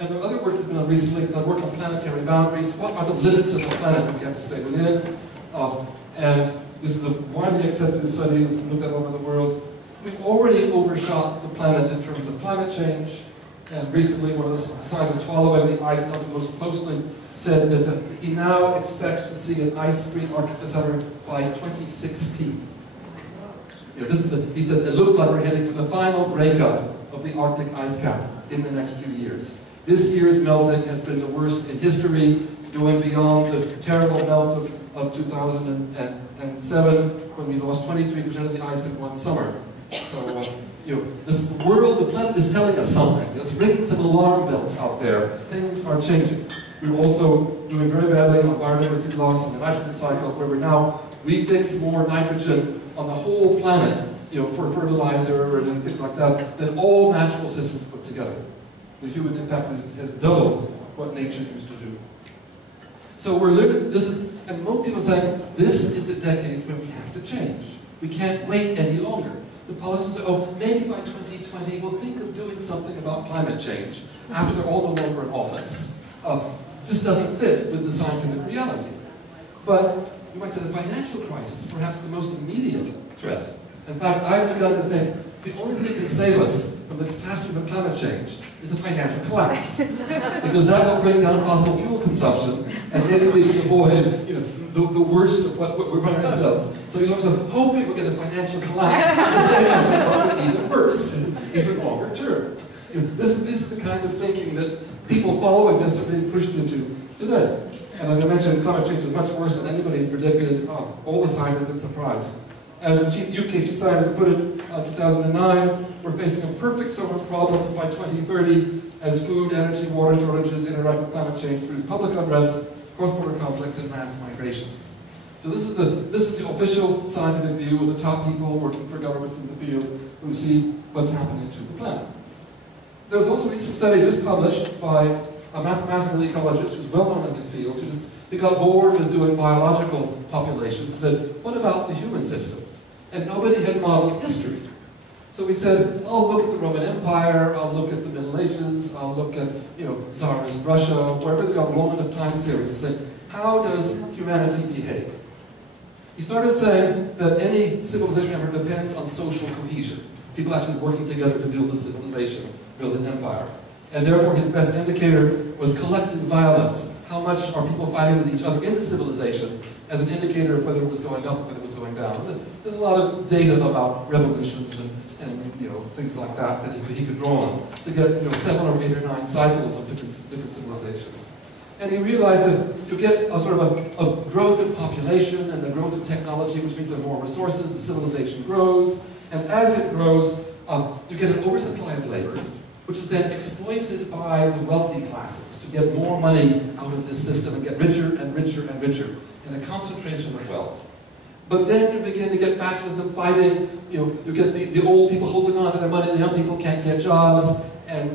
And there are other works that have been done recently that work on planetary boundaries. What are the limits of the planet that we have to stay within? And this is a widely accepted study that's been looked at all over the world. We've already overshot the planet in terms of climate change. And recently, one of the scientists following the ice out most closely said that he now expects to see an ice-free Arctic December by 2016. He says it looks like we're heading for the final breakup of the Arctic ice cap in the next few years. This year's melting has been the worst in history, going beyond the terrible melt of 2007, when we lost 23% of the ice in one summer. So, this world, the planet is telling us something. It's ringing some alarm bells out there. Things are changing. We're also doing very badly on biodiversity loss and the nitrogen cycle, where we fix more nitrogen on the whole planet, for fertilizer and things like that, than all natural systems put together. The human impact has doubled what nature used to do. So we're living, and most people say, this is a decade when we have to change. We can't wait any longer. The politicians say, oh, maybe by 2020 we'll think of doing something about climate change after they're all no longer in office. Just doesn't fit with the scientific reality. But you might say the financial crisis is perhaps the most immediate threat. In fact, I've begun to think the only thing that can save us from the catastrophe of climate change is the financial collapse. Because that will bring down fossil fuel consumption, and then we can avoid the worst of what we're running ourselves. So you're also hoping we'll get a financial collapse to save us from something even worse, even longer term. This is the kind of thinking that people following this are being pushed into today. And as I mentioned, climate change is much worse than anybody's predicted. All the scientists have been surprised. As the chief UK chief scientist put it in 2009, we're facing a perfect storm of problems by 2030 as food, energy, water shortages interact with climate change through public unrest, cross-border conflicts, and mass migrations. So this is the official scientific view of the top people working for governments in the field who see what's happening to the planet. There was also a recent study just published by a mathematical ecologist who's well known in his field, who got bored with doing biological populations and said, what about the human system? And nobody had modeled history. So we said, I'll look at the Roman Empire, I'll look at the Middle Ages, I'll look at, Tsarist Russia, wherever they've got moment of time series, to say, how does humanity behave? He started saying that any civilization ever depends on social cohesion. People actually working together to build a civilization, build an empire. And therefore his best indicator was collective violence. How much are people fighting with each other in the civilization as an indicator of whether it was going up or whether it was going down. And there's a lot of data about revolutions and things like that that he could draw on to get 7 or 8 or 9 cycles of different civilizations. And he realized that you get a sort of a growth in population and the growth in technology, which means there are more resources, the civilization grows, and as it grows, you get an oversupply of labor, which is then exploited by the wealthy classes to get more money out of this system and get richer and richer and richer in a concentration of wealth. But then you begin to get fascism fighting, you get the old people holding on to their money, the young people can't get jobs, and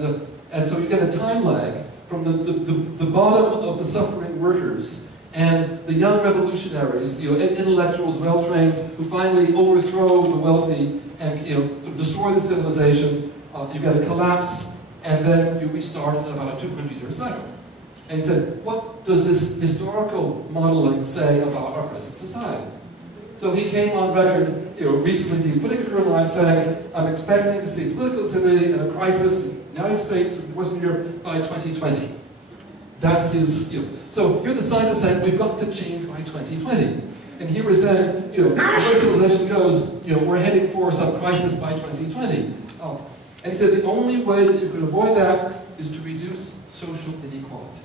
so you get a time lag from the bottom of the suffering workers and the young revolutionaries, intellectuals, well-trained, who finally overthrow the wealthy and to destroy the civilization. You get a collapse, and then you restart in about a 200-year cycle. And he said, what does this historical modeling say about our present society? So he came on record, recently, he put a line saying, I'm expecting to see political stability and a crisis in the United States and Western Europe by 2020. That's his, So here the scientists saying, we've got to change by 2020. And here we're saying, where civilization goes, we're heading for some crisis by 2020. And he said the only way that you can avoid that is to reduce social inequality.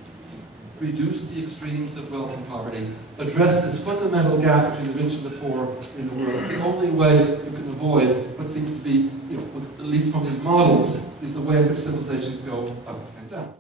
Reduce the extremes of wealth and poverty. Address this fundamental gap between the rich and the poor in the world. It's the only way you can avoid what seems to be, at least from his models, is the way in which civilizations go up and down.